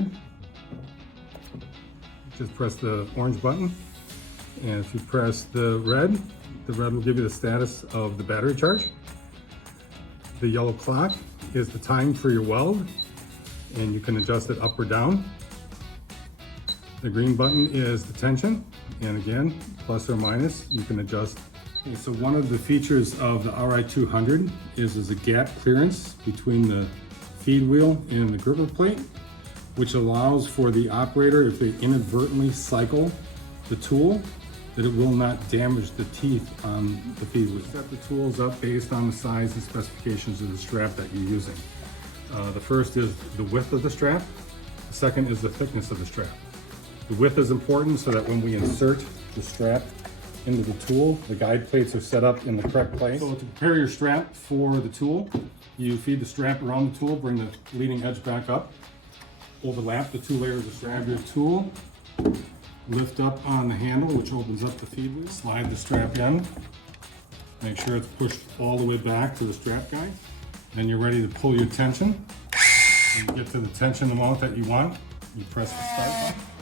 200. Just press the orange button, and if you press the red will give you the status of the battery charge. The yellow clock is the time for your weld, and you can adjust it up or down. The green button is the tension, and again, plus or minus, you can adjust. Okay, so one of the features of the RI200 is a gap clearance between the feed wheel and the gripper plate, which allows for the operator, if they inadvertently cycle the tool, that it will not damage the teeth on the feed wheel. Set the tools up based on the size and specifications of the strap that you're using. The first is the width of the strap. The second is the thickness of the strap. The width is important so that when we insert the strap into the tool, the guide plates are set up in the correct place. So to prepare your strap for the tool, you feed the strap around the tool, bring the leading edge back up, overlap the two layers of strap. Grab your tool, lift up on the handle, which opens up the feed wheel, slide the strap in, make sure it's pushed all the way back to the strap guide. Then you're ready to pull your tension. When you get to the tension amount that you want, you press the start button.